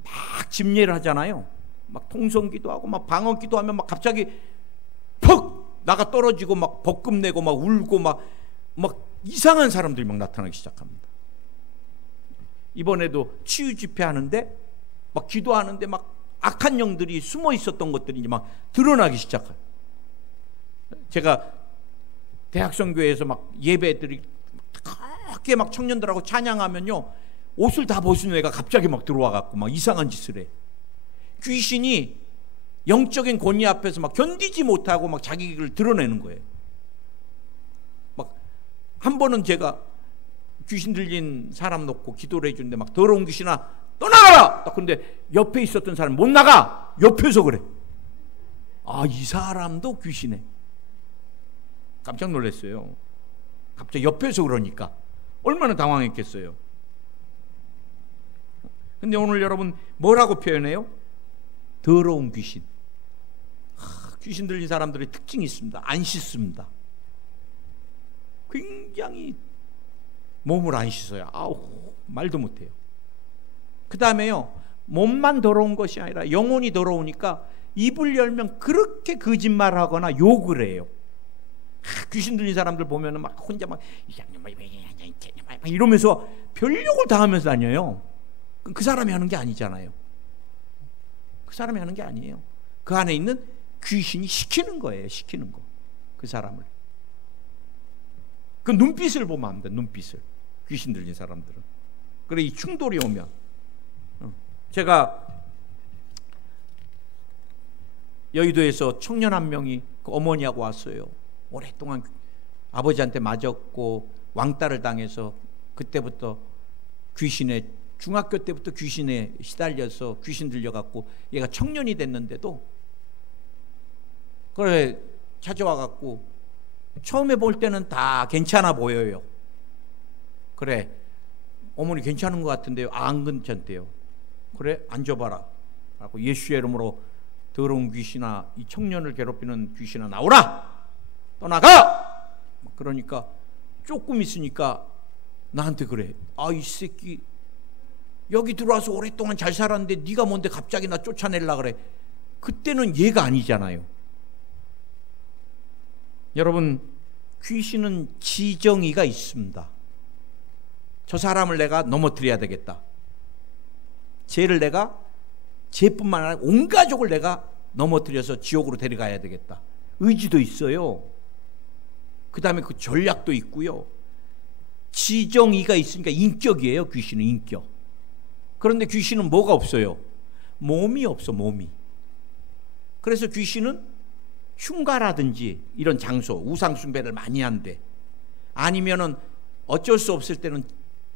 막 집례를 하잖아요. 막 통성기도 하고 막 방언기도 하면 막 갑자기 퍽 나가 떨어지고 막 벅금 내고 막 울고 막 이상한 사람들이 막 나타나기 시작합니다. 이번에도 치유 집회 하는데 막 기도하는데 막 악한 영들이 숨어 있었던 것들이 이제 막 드러나기 시작해요. 제가 대학성교회에서 막 예배들이 그렇게 막 청년들하고 찬양하면요, 옷을 다 벗은 애가 갑자기 막 들어와 갖고 막 이상한 짓을 해. 귀신이 영적인 권위 앞에서 막 견디지 못하고 막 자기를 드러내는 거예요. 막 한 번은 제가 귀신 들린 사람 놓고 기도를 해주는데 막 더러운 귀신아 떠나가라! 근데 옆에 있었던 사람 못 나가! 옆에서 그래. 아, 이 사람도 귀신에. 깜짝 놀랐어요. 갑자기 옆에서 그러니까 얼마나 당황했겠어요. 근데 오늘 여러분 뭐라고 표현해요? 더러운 귀신. 귀신 들린 사람들의 특징이 있습니다. 안 씻습니다. 굉장히 몸을 안 씻어요. 아우, 말도 못해요. 그 다음에요, 몸만 더러운 것이 아니라 영혼이 더러우니까 입을 열면 그렇게 거짓말하거나 욕을 해요. 귀신 들린 사람들 보면은 막 혼자 막 이러면서 별욕을 다 하면서 다녀요. 그 사람이 하는 게 아니잖아요. 그 사람이 하는 게 아니에요. 그 안에 있는 귀신이 시키는 거예요. 시키는 거. 그 사람을. 그 눈빛을 보면 압니다. 눈빛을. 귀신 들린 사람들은. 그래, 이 충돌이 오면. 제가 여의도에서 청년 한 명이 그 어머니하고 왔어요. 오랫동안 아버지한테 맞았고 왕따를 당해서 그때부터 귀신에, 중학교 때부터 귀신에 시달려서 귀신 들려갖고 얘가 청년이 됐는데도 그래 찾아와갖고 처음에 볼 때는 다 괜찮아 보여요. 그래, 어머니 괜찮은 것 같은데요. 안 괜찮대요. 그래, 앉아봐라. 하고 예수의 이름으로 더러운 귀신아, 이 청년을 괴롭히는 귀신아 나오라! 떠나가! 그러니까 조금 있으니까 나한테 그래. 아, 이 새끼 여기 들어와서 오랫동안 잘 살았는데 네가 뭔데 갑자기 나 쫓아내려고 그래. 그때는 얘가 아니잖아요. 여러분, 귀신은 지정의가 있습니다. 저 사람을 내가 넘어뜨려야 되겠다. 쟤를 내가, 쟤뿐만 아니라 온 가족을 내가 넘어뜨려서 지옥으로 데려가야 되겠다. 의지도 있어요. 그 다음에 그 전략도 있고요. 지정의가 있으니까 인격이에요. 귀신은 인격. 그런데 귀신은 뭐가 없어요? 몸이 없어. 몸이. 그래서 귀신은 흉가라든지 이런 장소, 우상숭배를 많이 한대. 아니면은 어쩔 수 없을 때는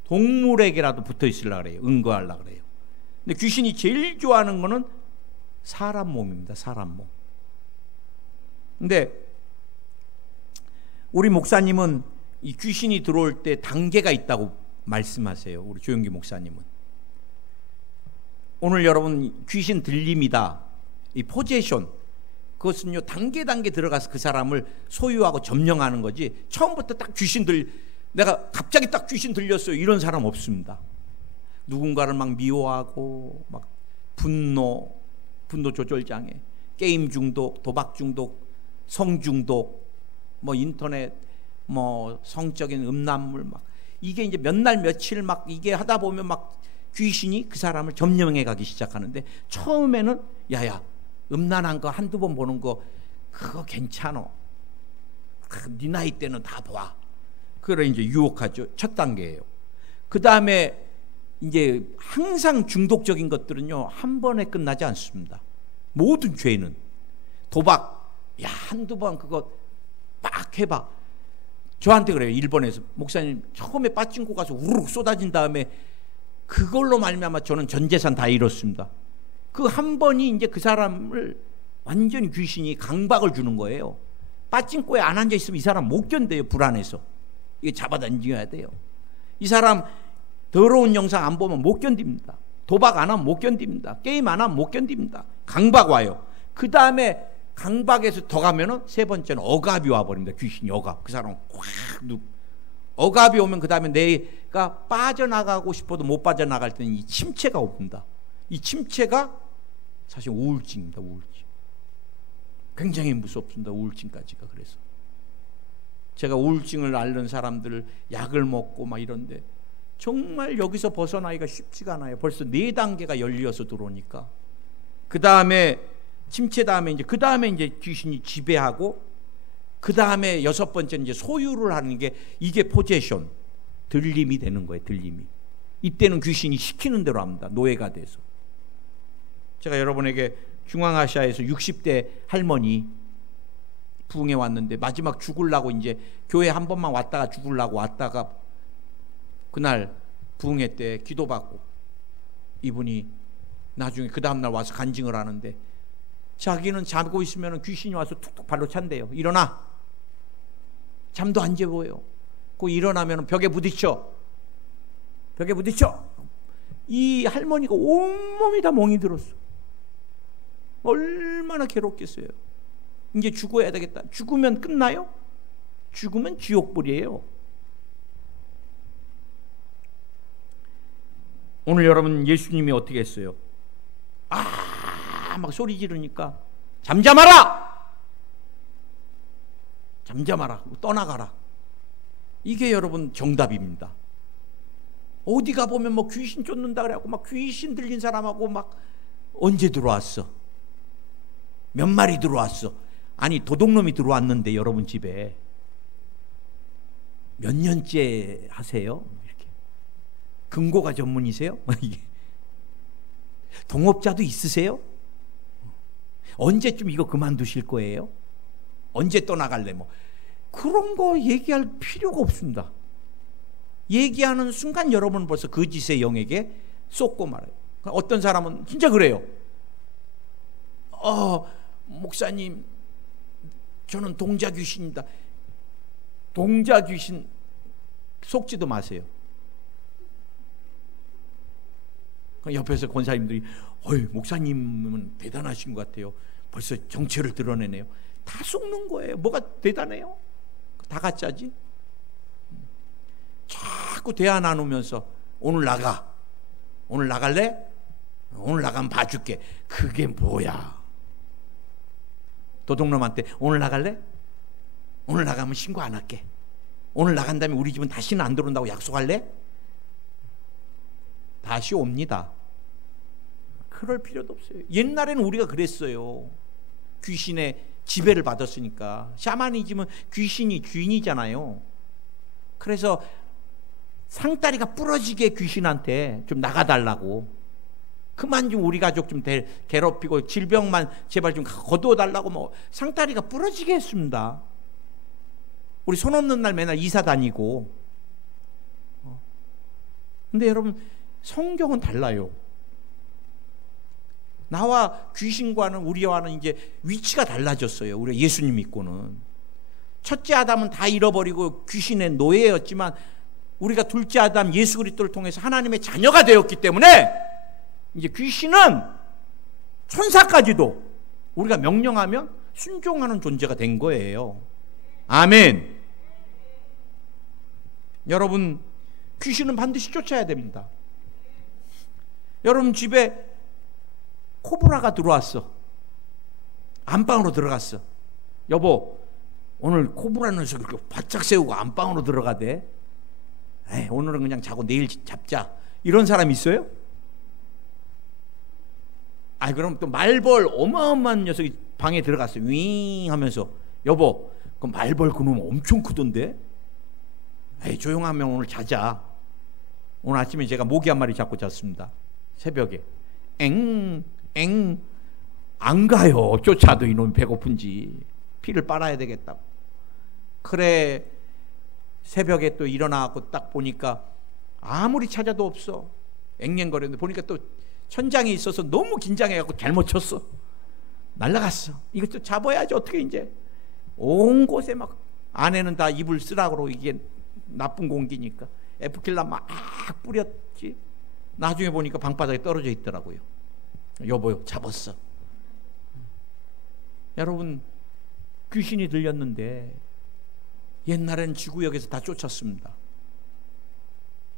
동물에게라도 붙어 있으려고 그래요. 응거하려고 그래요. 근데 귀신이 제일 좋아하는 거는 사람 몸입니다. 사람 몸. 근데 우리 목사님은 이 귀신이 들어올 때 단계가 있다고 말씀하세요. 우리 조영기 목사님은. 오늘 여러분 귀신 들림이다. 이 포제션, 그것은요 단계 들어가서 그 사람을 소유하고 점령하는 거지, 처음부터 딱 내가 갑자기 딱 귀신 들렸어요 이런 사람 없습니다. 누군가를 막 미워하고 막 분노 조절장애, 게임 중독, 도박 중독, 성 중독, 뭐 인터넷, 뭐 성적인 음란물, 막 이게 이제 몇 날 며칠 막 이게 하다 보면 막 귀신이 그 사람을 점령해 가기 시작하는데, 처음에는 야야 음란한 거 한두 번 보는 거 그거 괜찮어, 네 나이 때는 다 봐. 그래 이제 유혹하죠. 첫 단계예요. 그 다음에 이제 항상 중독적인 것들은요 한 번에 끝나지 않습니다. 모든 죄는. 도박, 야 한두 번 그거 막 해봐. 저한테 그래요. 일본에서 목사님 처음에 빠찡코 가서 우르륵 쏟아진 다음에 그걸로 말미암아 저는 전 재산 다 잃었습니다. 그 한 번이 이제 그 사람을 완전히 귀신이 강박을 주는 거예요. 빠찡코에 안 앉아 있으면 이 사람 못 견뎌요. 불안해서. 이게 잡아당겨야 돼요. 이 사람 더러운 영상 안 보면 못 견딥니다. 도박 안 하면 못 견딥니다. 게임 안 하면 못 견딥니다. 강박 와요. 그 다음에 강박에서 더 가면은 세 번째는 억압이 와버립니다. 귀신이 억압. 그 사람 확 억압이 오면 그 다음에 내가 빠져나가고 싶어도 못 빠져나갈 때는 이 침체가 옵니다. 이 침체가 사실 우울증입니다. 우울증. 굉장히 무섭습니다. 우울증까지가. 그래서 제가 우울증을 앓는 사람들 약을 먹고 막 이런데 정말 여기서 벗어나기가 쉽지가 않아요. 벌써 4단계가 열려서 들어오니까. 그 다음에 침체 다음에 이제 그 다음에 이제 귀신이 지배하고 그 다음에 6번째는 이제 소유를 하는 게 이게 포제션, 들림이 되는 거예요. 들림이. 이때는 귀신이 시키는 대로 합니다. 노예가 돼서. 제가 여러분에게 중앙아시아에서 60대 할머니 부흥에 왔는데 마지막 죽으려고 이제 교회 한 번만 왔다가 죽으려고 왔다가 그날 부흥회 때 기도받고 이분이 나중에 그 다음날 와서 간증을 하는데 자기는 자고 있으면 귀신이 와서 툭툭 발로 찬대요. 일어나. 잠도 안 재워요. 그 일어나면 벽에 부딪혀. 벽에 부딪혀. 이 할머니가 온몸이 다 멍이 들었어. 얼마나 괴롭겠어요. 이제 죽어야 되겠다. 죽으면 끝나요? 죽으면 지옥불이에요. 오늘 여러분 예수님이 어떻게 했어요? 막 소리 지르니까 잠잠하라! 잠잠하라. 떠나가라. 이게 여러분 정답입니다. 어디 가보면 뭐 귀신 쫓는다 그래갖고 막 귀신 들린 사람하고 막 언제 들어왔어? 몇 마리 들어왔어? 아니 도둑놈이 들어왔는데 여러분 집에 몇 년째 하세요? 이렇게 금고가 전문이세요? 동업자도 있으세요? 언제쯤 이거 그만두실 거예요? 언제 떠나갈래? 뭐 그런 거 얘기할 필요가 없습니다. 얘기하는 순간 여러분 벌써 거짓의 영에게 쏟고 말아요. 어떤 사람은 진짜 그래요. 목사님 저는 동자 귀신입니다. 동자 귀신 속지도 마세요. 옆에서 권사님들이 목사님은 대단하신 것 같아요. 벌써 정체를 드러내네요. 다 속는 거예요. 뭐가 대단해요? 다 가짜지. 자꾸 대화 나누면서 오늘 나가. 오늘 나갈래? 오늘 나가면 봐줄게. 그게 뭐야? 도둑놈한테 오늘 나갈래? 오늘 나가면 신고 안 할게. 오늘 나간 다음에 우리 집은 다시는 안 들어온다고 약속할래? 다시 옵니다. 그럴 필요도 없어요. 옛날에는 우리가 그랬어요. 귀신의 지배를 받았으니까. 샤머니즘은 귀신이 주인이잖아요. 그래서 상다리가 부러지게 귀신한테 좀 나가달라고, 그만 좀 우리 가족 좀 괴롭히고 질병만 제발 좀 거두어달라고 뭐 상다리가 부러지게 했습니다. 우리 손 없는 날 맨날 이사 다니고. 근데 여러분 성경은 달라요. 나와 귀신과는 우리와는 이제 위치가 달라졌어요. 우리가 예수님 믿고는. 첫째 아담은 다 잃어버리고 귀신의 노예였지만 우리가 둘째 아담 예수 그리스도를 통해서 하나님의 자녀가 되었기 때문에 이제 귀신은 천사까지도 우리가 명령하면 순종하는 존재가 된 거예요. 아멘. 여러분 귀신은 반드시 쫓아야 됩니다. 여러분 집에 코브라가 들어왔어. 안방으로 들어갔어. 여보 오늘 코브라 녀석을 이렇게 바짝 세우고 안방으로 들어가대. 오늘은 그냥 자고 내일 잡자. 이런 사람 있어요? 그럼 또 말벌 어마어마한 녀석이 방에 들어갔어요. 윙 하면서 여보 그 말벌 그놈 엄청 크던데. 조용하면 오늘 자자. 오늘 아침에 제가 모기 한 마리 잡고 잤습니다. 새벽에 안 가요. 쫓아도 이놈이 배고픈지 피를 빨아야 되겠다고. 그래 새벽에 또 일어나고 딱 보니까 아무리 찾아도 없어. 앵앵거렸는데 보니까 또 천장에 있어서 너무 긴장해갖고 잘못 쳤어. 날라갔어. 이것도 잡아야지 어떻게 이제. 온 곳에 막 안에는 다 이불 쓰라고 이게 나쁜 공기니까 에프킬라 막 뿌렸지. 나중에 보니까 방바닥에 떨어져 있더라고요. 여보 잡았어. 여러분 귀신이 들렸는데 옛날에는 지구역에서 다 쫓았습니다.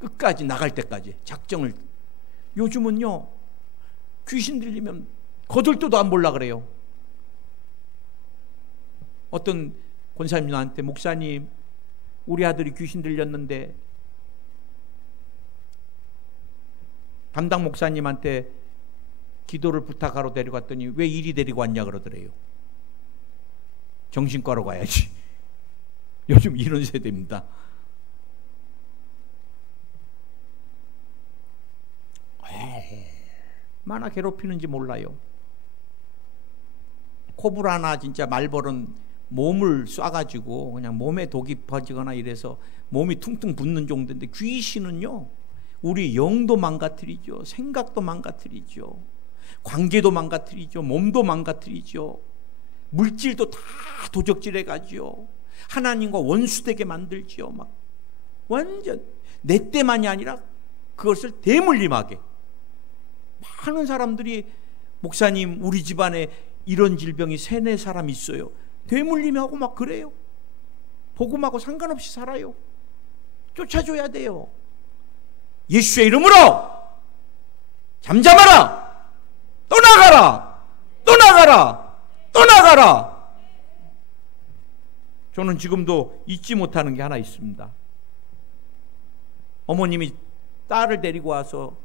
끝까지 나갈 때까지 작정을. 요즘은요 귀신 들리면 거들떠도 안 볼라 그래요. 어떤 권사님 나한테 목사님 우리 아들이 귀신 들렸는데 담당 목사님한테 기도를 부탁하러 데려갔더니 왜 이리 데리고 왔냐 그러더래요. 정신과로 가야지. 요즘 이런 세대입니다. 얼마나 괴롭히는지 몰라요. 코브라나 진짜 말벌은 몸을 쏴가지고 그냥 몸에 독이 퍼지거나 이래서 몸이 퉁퉁 붓는 정도인데 귀신은요 우리 영도 망가뜨리죠. 생각도 망가뜨리죠. 관계도 망가뜨리죠. 몸도 망가뜨리죠. 물질도 다 도적질해가지요. 하나님과 원수되게 만들죠. 막 완전 내 때만이 아니라 그것을 대물림하게. 많은 사람들이 목사님 우리 집안에 이런 질병이 3-4사람 있어요. 대물림하고 막 그래요. 복음하고 상관없이 살아요. 쫓아줘야 돼요. 예수의 이름으로 잠잠하라. 떠나가라. 떠나가라. 떠나가라. 저는 지금도 잊지 못하는 게 하나 있습니다. 어머님이 딸을 데리고 와서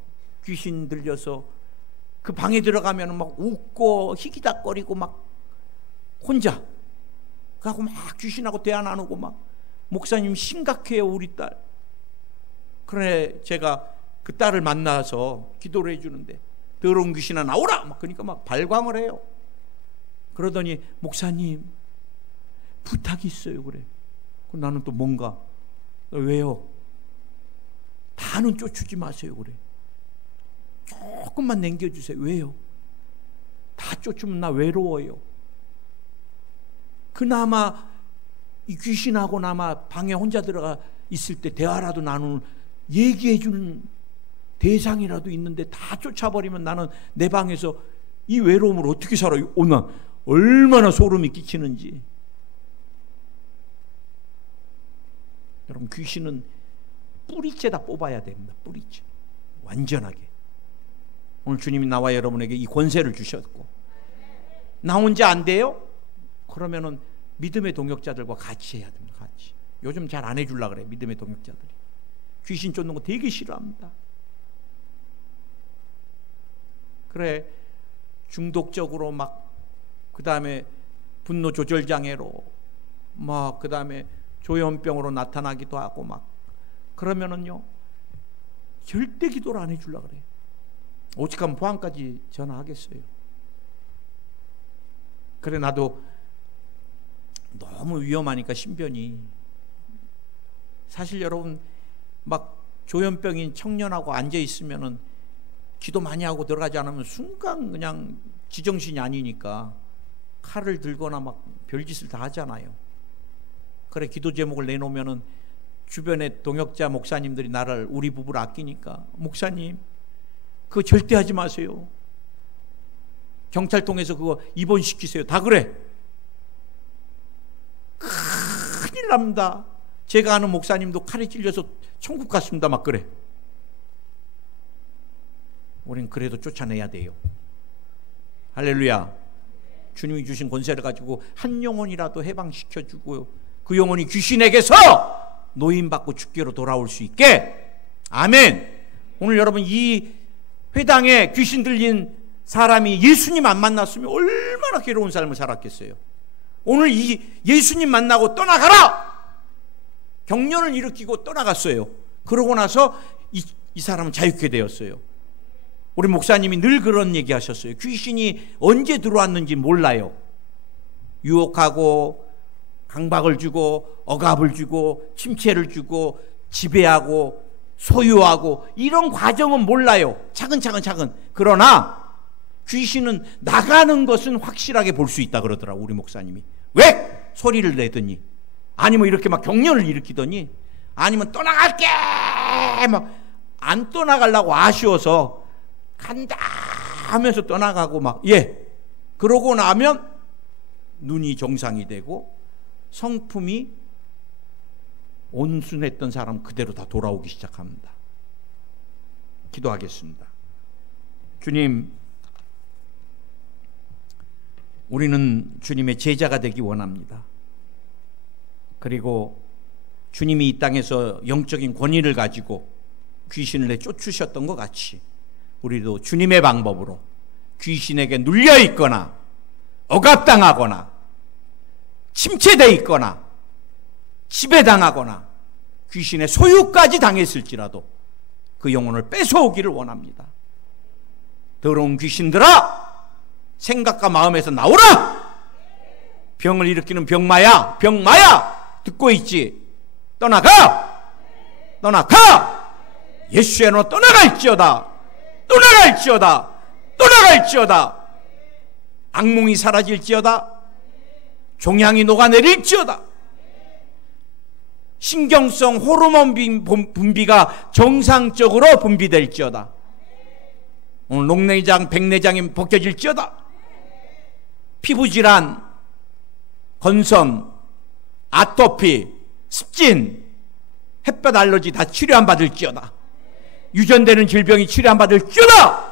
귀신 들려서 그 방에 들어가면 막 웃고 희기닥거리고 막 혼자 가고 막 귀신하고 대화 나누고 막 목사님 심각해요 우리 딸. 그래 제가 그 딸을 만나서 기도를 해주는데 더러운 귀신아 나오라 막 그러니까 막 발광을 해요. 그러더니 목사님 부탁이 있어요 그래. 나는 또 뭔가. 왜요? 다는 쫓지 마세요 그래. 조금만 남겨주세요. 왜요? 다 쫓으면 나 외로워요. 그나마 이 귀신하고 나마 방에 혼자 들어가 있을 때 대화라도 나누는 얘기해주는 대상이라도 있는데 다 쫓아버리면 나는 내 방에서 이 외로움을 어떻게 살아요? 오늘 얼마나 소름이 끼치는지. 여러분 귀신은 뿌리째다 뽑아야 됩니다. 뿌리째 완전하게. 오늘 주님이 나와 여러분에게 이 권세를 주셨고 나 혼자 안 돼요? 그러면은 믿음의 동역자들과 같이 해야 됩니다. 같이. 요즘 잘 안 해주려고 그래. 믿음의 동역자들이 귀신 쫓는 거 되게 싫어합니다. 그래 중독적으로 막 그 다음에 분노 조절 장애로 막 그 다음에 조현병으로 나타나기도 하고 막 그러면은요 절대 기도를 안 해주려고 그래. 오직하면 보안까지 전화하겠어요. 그래 나도 너무 위험하니까 신변이. 사실 여러분 막 조현병인 청년하고 앉아 있으면은 기도 많이 하고 들어가지 않으면 순간 그냥 지정신이 아니니까 칼을 들거나 막 별짓을 다 하잖아요. 그래 기도 제목을 내놓으면은 주변에 동역자 목사님들이 나를 우리 부부를 아끼니까 목사님 그거 절대 하지 마세요. 경찰통해서 그거 입원시키세요. 다 그래. 큰일 납니다. 제가 아는 목사님도 칼에 찔려서 천국 갔습니다. 막 그래. 우린 그래도 쫓아내야 돼요. 할렐루야. 주님이 주신 권세를 가지고 한 영혼이라도 해방시켜주고 그 영혼이 귀신에게서 노임받고 죽게로 돌아올 수 있게. 아멘. 오늘 여러분 이 회당에 귀신 들린 사람이 예수님 안 만났으면 얼마나 괴로운 삶을 살았겠어요. 오늘 이 예수님 만나고 떠나가라 경련을 일으키고 떠나갔어요. 그러고 나서 이 사람은 자유케 되었어요. 우리 목사님이 늘 그런 얘기 하셨어요. 귀신이 언제 들어왔는지 몰라요. 유혹하고 강박을 주고 억압을 주고 침체를 주고 지배하고 소유하고 이런 과정은 몰라요. 차근차근. 그러나 귀신은 나가는 것은 확실하게 볼 수 있다 그러더라고 우리 목사님이. 왜? 소리를 내더니, 아니면 이렇게 막 경련을 일으키더니, 아니면 떠나갈게 막 안 떠나가려고 아쉬워서 간다 하면서 떠나가고 막, 그러고 나면 눈이 정상이 되고 성품이 온순했던 사람 그대로 다 돌아오기 시작합니다. 기도하겠습니다. 주님, 우리는 주님의 제자가 되기 원합니다. 그리고 주님이 이 땅에서 영적인 권위를 가지고 귀신을 내쫓으셨던 것 같이 우리도 주님의 방법으로 귀신에게 눌려 있거나 억압당하거나 침체되어 있거나 지배당하거나 귀신의 소유까지 당했을지라도 그 영혼을 뺏어오기를 원합니다. 더러운 귀신들아, 생각과 마음에서 나오라! 병을 일으키는 병마야 듣고 있지? 떠나가! 예수의 이름으로 떠나갈지어다. 악몽이 사라질지어다. 종양이 녹아내릴지어다. 신경성 호르몬 분비가 정상적으로 분비될지어다. 오늘 녹내장, 백내장이 벗겨질지어다. 피부질환, 건선, 아토피, 습진, 햇볕 알러지 다 치료 안 받을지어다. 유전되는 질병이 치료 안 받을지어다.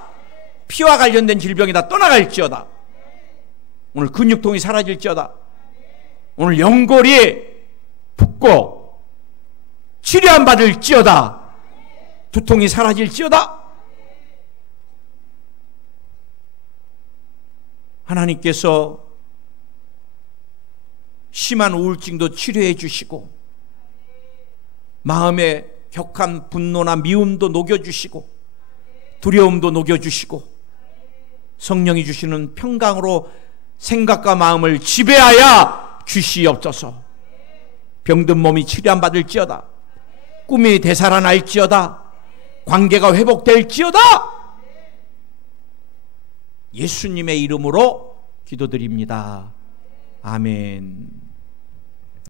피와 관련된 질병이 다 떠나갈지어다. 오늘 근육통이 사라질지어다. 오늘 연골이 붓고 치료 안 받을지어다. 두통이 사라질지어다. 하나님께서 심한 우울증도 치료해 주시고 마음의 격한 분노나 미움도 녹여주시고 두려움도 녹여주시고 성령이 주시는 평강으로 생각과 마음을 지배하여 주시옵소서. 병든 몸이 치료 안 받을지어다. 꿈이 되살아날지어다. 관계가 회복될지어다. 예수님의 이름으로 기도드립니다. 아멘.